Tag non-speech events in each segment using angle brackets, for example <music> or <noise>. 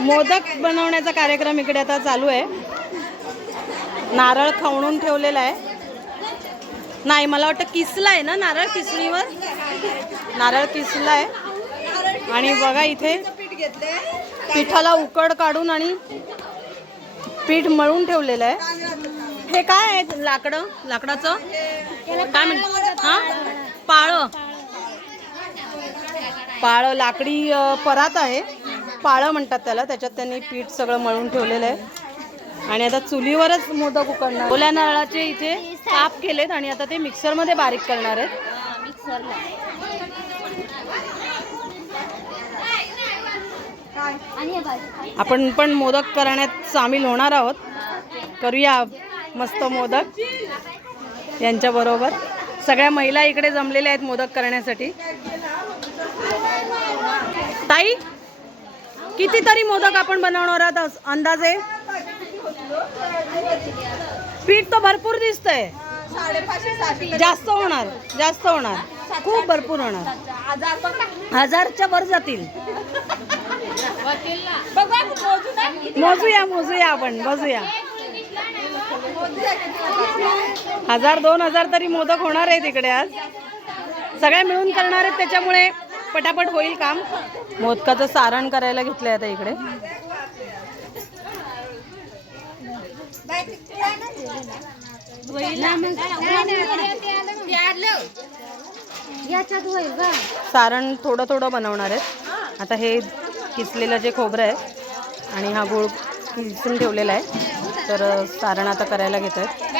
मोदक बनवण्याचा कार्यक्रम इकडे आता चालू आहे. नारळ खवणून ठेवलेला आहे. नाही मला वाटतं किसला आहे ना नारळ किसणीवर? नारळ किसला आहे. आणि बघा इथे पिठाला उकड काढून आणि पीठ मळून ठेवलेलं आहे. हे काय आहे? लाकडं? लाकडाचं? काय म्हणत हा? पाळं. पाळं लाकडी परात आहे. पाळं म्हणतात त्याला त्याच्यात त्यांनी पीठ सगळं मळून ठेवलेलं आहे. आणि आता चुलीवरच मोदक उकडणार. ओल्या नारळाचे इथे काप केलेत आणि आता ते मिक्सरमध्ये बारीक करणार आहेत. आपण पण मोदक करण्यात सामील होणार आहोत. करूया मस्त मोदक यांच्याबरोबर सगळ्या महिला इकडे जमलेल्या आहेत मोदक करण्यासाठी. ताई? कितीतरी मोदक आपण बनवणार आहोत अंदाजे? पीठ तर भरपूर दिसतंय. जास्त होणार जास्त होणार. खूप भरपूर होणार. हजारच्या वर जातील. मोजूया मोजूया आपण मोजूया. हजार दोन हजार तरी मोदक होणार आहे तिकडे आज. सगळ्या मिळून करणार आहेत त्याच्यामुळे पटापट होईल काम. मोदकाचं सारण करायला घेतलंय आता इकडे. याच्यात होईल का सारण थोडं थोडं बनवणार आहेत. आता हे किसलेलं जे खोबरं आहे आणि हा गूळ किसून ठेवलेला आहे. तर सारण आता करायला घेत आहेत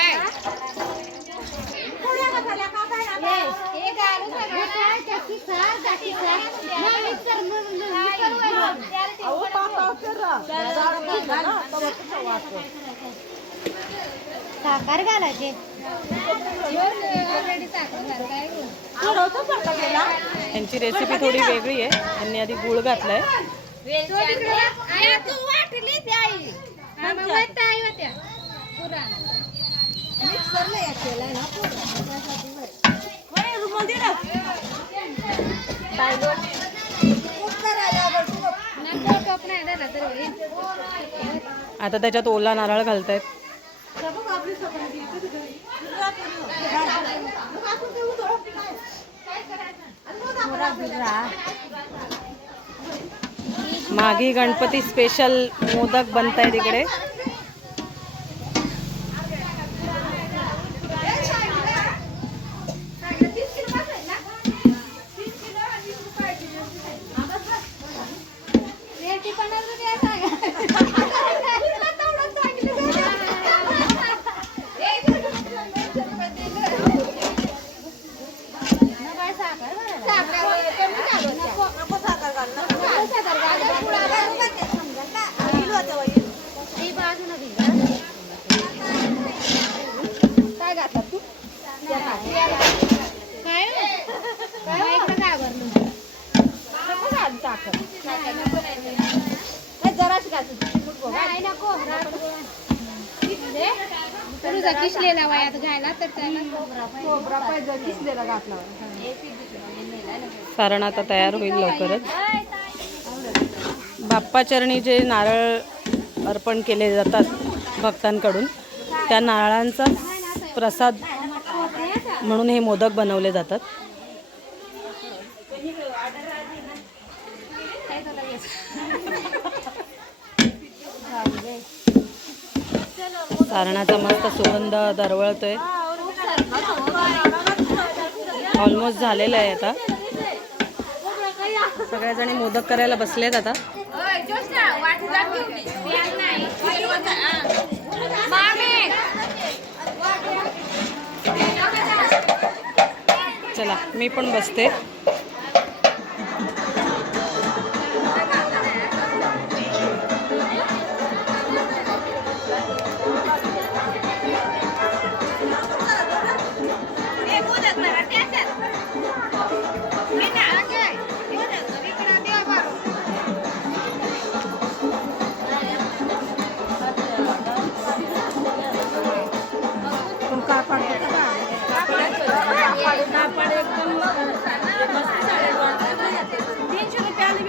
साखर घालायचे यांची रेसिपी थोडी वेगळी आहे. त्यांनी आधी गुळ घातलाय. मिक्सरला यायला ना आता त्याच्यात ओला नारळ घालतायत. मागी गणपती स्पेशल मोदक बनतायत इकडे काय घातलं तू काय काय इकडं काय भरलं नको घाल साखर नाही, जराशी घाल नको तुझा किसलेला वयात घायला तर त्याला पाहिजे किसलेला घातला सारण आता तयार होईल लवकरच. बाप्पाचरणी जे नारळ अर्पण केले जातात भक्तांकडून त्या नारळांचा प्रसाद म्हणून हे मोदक बनवले जातात. सारणाचा मस्त सुगंध दरवळतोय. ऑलमोस्ट झालेलं आहे आता. सगळ्याजणी मोदक करायला बसलेत आता. चला मी पण बसते.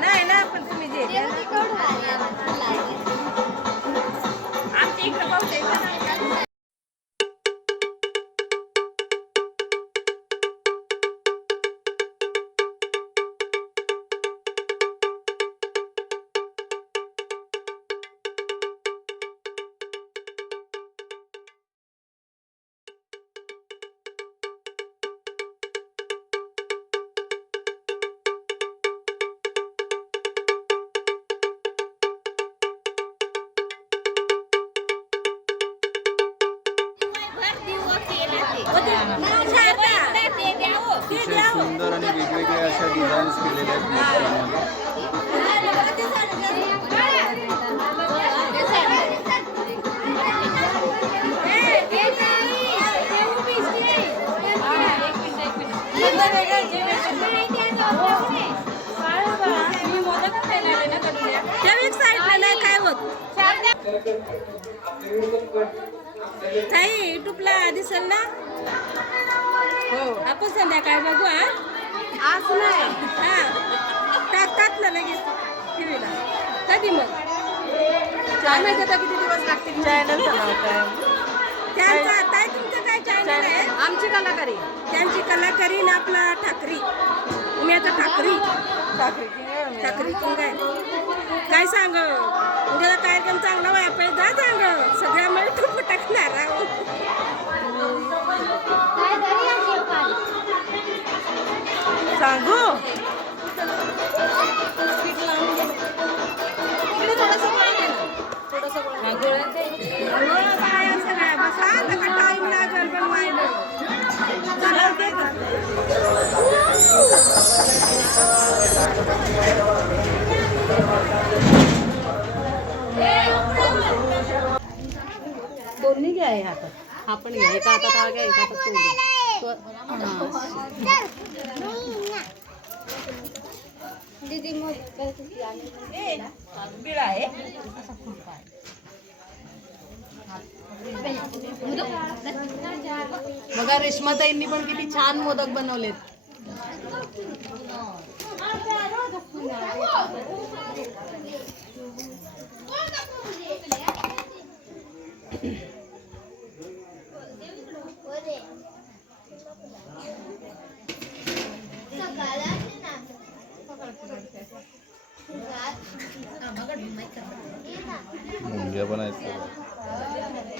नाही ना पण तुम्ही जे आमच्या इकडे बहुतेक अशा डिझाईन्स केलेल्या आहेत मूर्त्यांमध्ये. काय होत? ताई युट्यूबला दिसल ना? हो. आपण संध्याकाळी बघू हा? आज नाही. हा. टाकतात ना लगेच टीव्हीला कधी मग? काय माहिती आता किती दिवस लागतील? चॅनल त्यांचा ताई तुमचं काय चॅनल आहे? आमची कलाकारी. त्यांची कलाकारी ना आपला ठाकरी. उम्याचा ठाकरी. ठाकरी तू काय काय सांग? उद्याला कार्यक्रम चांगला व्हाय पाहिजे जा सांग. सगळ्या मिळून टुप टाकणार आहे घ्या हे हातात हा पण घ्या. एका हातात हा घ्या एका हातात तो घ्या. तो- हा. बघा रेश्माताईंनी पण किती छान मोदक बनवलेत. मुंग्या पण आहेत सगळ्या.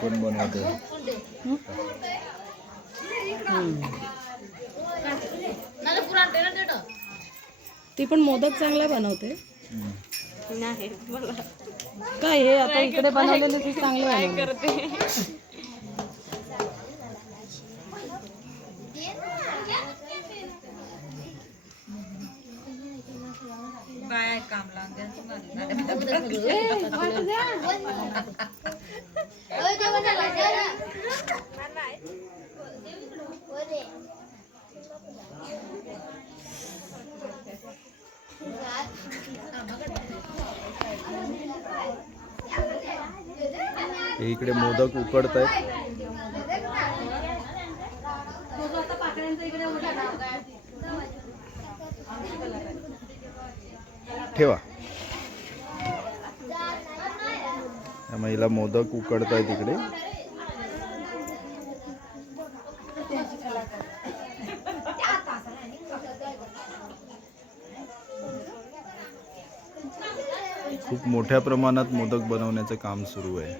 कोण बनवते. ती पण मोदक चांगला बनवते. काय हे? आता इकडे बनवलेलं ते चांगलं बनवलं <laughs> <laughs> हे इकडे मोदक उकडत आहेत ठेवा महिला मोदक उकडत आहेत इकडे. खूप मोठ्या प्रमाणात मोदक बनवण्याचं काम सुरू आहे.